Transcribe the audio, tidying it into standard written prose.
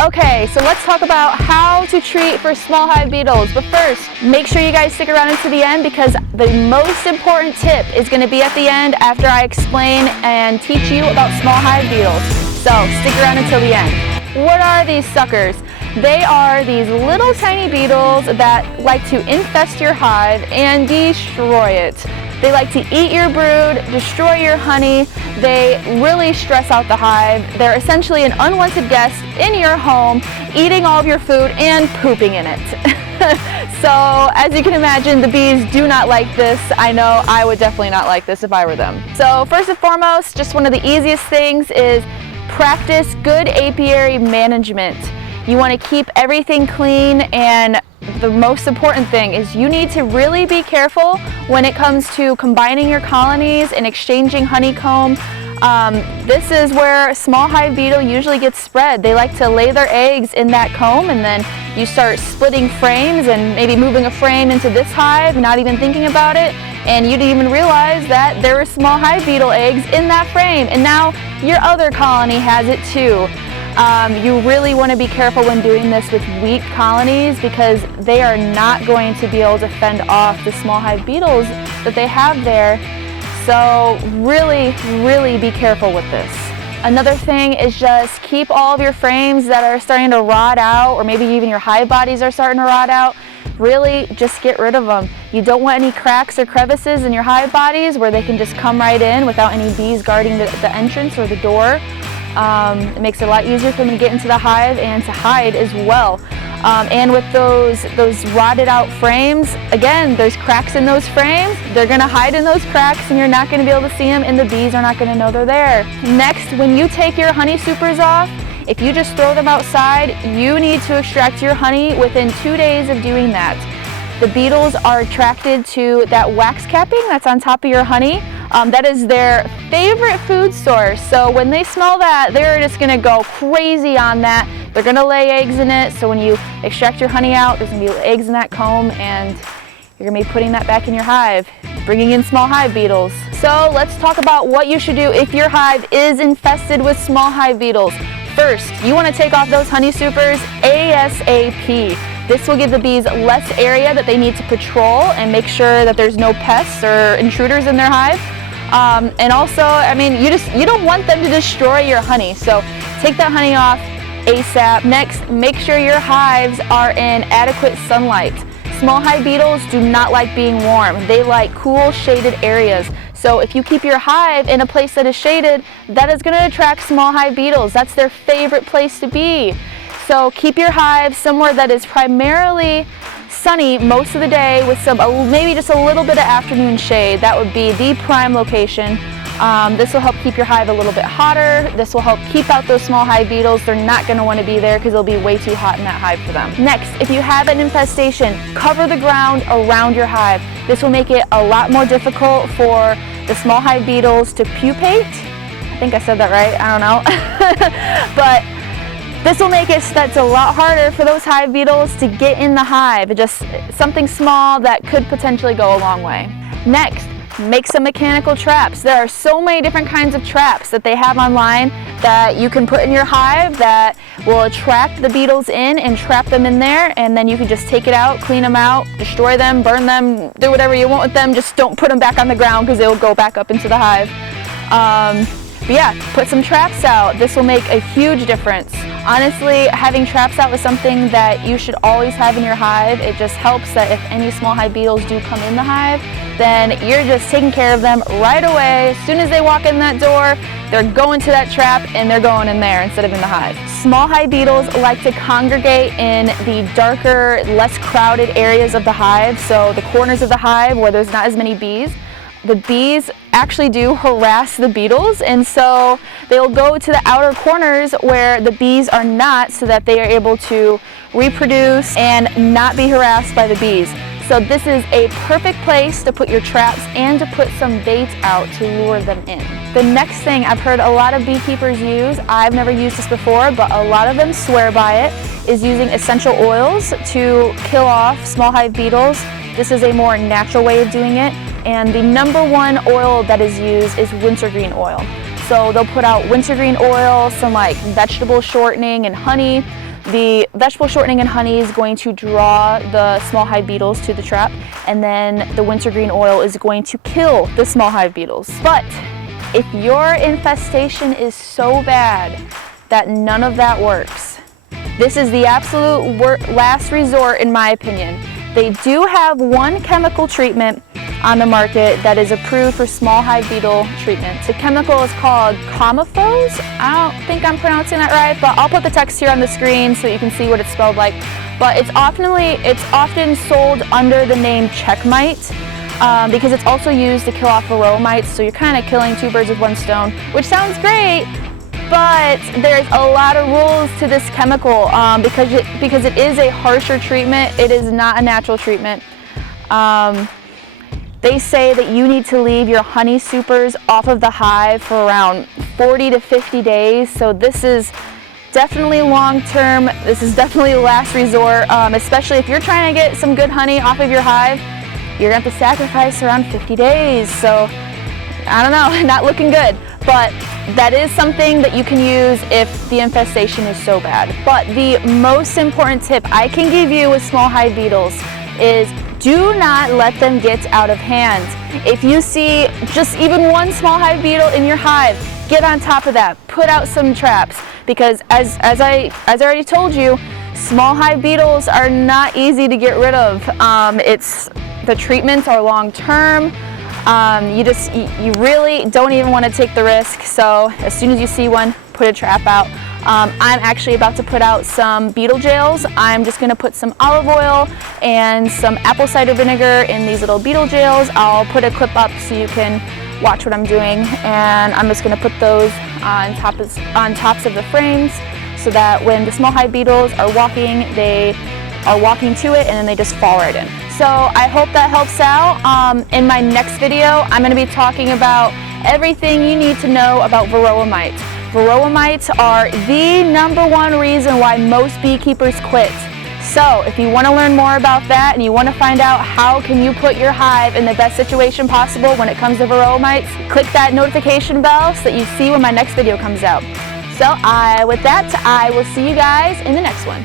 Okay, so let's talk about how to treat for small hive beetles. But first, make sure you guys stick around until the end because the most important tip is going to be at the end after I explain and teach you about small hive beetles. So stick around until the end. What are these suckers? They are these little tiny beetles that like to infest your hive and destroy it. They like to eat your brood, destroy your honey. They really stress out the hive. They're essentially an unwanted guest in your home, eating all of your food and pooping in it. So as you can imagine, the bees do not like this. I know I would definitely not like this if I were them. So first and foremost, just one of the easiest things is practice good apiary management. You want to keep everything clean, and the most important thing is you need to really be careful when it comes to combining your colonies and exchanging honeycomb. This is where small hive beetle usually gets spread. They like to lay their eggs in that comb, and then you start splitting frames and maybe moving a frame into this hive, not even thinking about it, and you didn't even realize that there were small hive beetle eggs in that frame, and now your other colony has it too. You really want to be careful when doing this with weak colonies because they are not going to be able to fend off the small hive beetles that they have there. So really be careful with this. Another thing is just keep all of your frames that are starting to rot out, or maybe even your hive bodies are starting to rot out. Really just get rid of them. You don't want any cracks or crevices in your hive bodies where they can just come right in without any bees guarding the entrance or the door. It makes it a lot easier for them to get into the hive and to hide as well. And with those rotted out frames, again, there's cracks in those frames. They're going to hide in those cracks and you're not going to be able to see them, and the bees are not going to know they're there. Next, when you take your honey supers off, if you just throw them outside, you need to extract your honey within 2 days of doing that. The beetles are attracted to that wax capping that's on top of your honey. That is their favorite food source. So when they smell that, they're just going to go crazy on that. They're going to lay eggs in it. So when you extract your honey out, there's going to be eggs in that comb, and you're going to be putting that back in your hive, bringing in small hive beetles. So let's talk about what you should do if your hive is infested with small hive beetles. First, you want to take off those honey supers ASAP. This will give the bees less area that they need to patrol and make sure that there's no pests or intruders in their hive. And also, I mean, you don't want them to destroy your honey, so take that honey off ASAP. Next, make sure your hives are in adequate sunlight. Small hive beetles do not like being warm. They like cool, shaded areas. So if you keep your hive in a place that is shaded, that is going to attract small hive beetles. That's their favorite place to be. So keep your hive somewhere that is primarily sunny most of the day with maybe just a little bit of afternoon shade. That would be the prime location. This will help keep your hive a little bit hotter. This will help keep out those small hive beetles. They're not going to want to be there because it'll be way too hot in that hive for them. Next, if you have an infestation, cover the ground around your hive. This will make it a lot more difficult for the small hive beetles to pupate. I think I said that right, I don't know. But this will make it so that's a lot harder for those hive beetles to get in the hive. Just something small that could potentially go a long way. Next, make some mechanical traps. There are so many different kinds of traps that they have online that you can put in your hive that will attract the beetles in and trap them in there, and then you can just take it out, clean them out, destroy them, burn them, do whatever you want with them. Just don't put them back on the ground because they'll go back up into the hive. But yeah, put some traps out. This will make a huge difference. Honestly, having traps out is something that you should always have in your hive. It just helps that if any small hive beetles do come in the hive, then you're just taking care of them right away. As soon as they walk in that door, they're going to that trap and they're going in there instead of in the hive. Small hive beetles like to congregate in the darker, less crowded areas of the hive, so the corners of the hive where there's not as many bees. The bees actually do harass the beetles, and so they'll go to the outer corners where the bees are not, so that they are able to reproduce and not be harassed by the bees. So this is a perfect place to put your traps and to put some bait out to lure them in. The next thing I've heard a lot of beekeepers use, I've never used this before, but a lot of them swear by it, is using essential oils to kill off small hive beetles. This is a more natural way of doing it. And the #1 oil that is used is wintergreen oil. So they'll put out wintergreen oil, some like vegetable shortening and honey. The vegetable shortening and honey is going to draw the small hive beetles to the trap, and then the wintergreen oil is going to kill the small hive beetles. But if your infestation is so bad that none of that works, this is the absolute last resort in my opinion. They do have one chemical treatment on the market that is approved for small hive beetle treatment. The chemical is called Comifos. I don't think I'm pronouncing that right, but I'll put the text here on the screen so you can see what it's spelled like. But it's often sold under the name Checkmite because it's also used to kill off varroa mites, so you're kind of killing two birds with one stone, which sounds great, but there's a lot of rules to this chemical because it is a harsher treatment. It is not a natural treatment. They say that you need to leave your honey supers off of the hive for around 40 to 50 days. So this is definitely long term. This is definitely last resort, especially if you're trying to get some good honey off of your hive. You're gonna have to sacrifice around 50 days. So I don't know, not looking good. But that is something that you can use if the infestation is so bad. But the most important tip I can give you with small hive beetles is do not let them get out of hand. If you see just even one small hive beetle in your hive, get on top of that. Put out some traps, because as I already told you, small hive beetles are not easy to get rid of. The treatments are long term. You really don't even want to take the risk. So as soon as you see one, put a trap out. I'm actually about to put out some beetle jails. I'm just going to put some olive oil and some apple cider vinegar in these little beetle jails. I'll put a clip up so you can watch what I'm doing, and I'm just going to put those on tops of the frames so that when the small hive beetles are walking, they are walking to it and then they just fall right in. So I hope that helps out. In my next video, I'm going to be talking about everything you need to know about varroa mites. Varroa mites are the #1 reason why most beekeepers quit. So if you want to learn more about that and you want to find out how can you put your hive in the best situation possible when it comes to varroa mites, click that notification bell so that you see when my next video comes out. So with that, I will see you guys in the next one.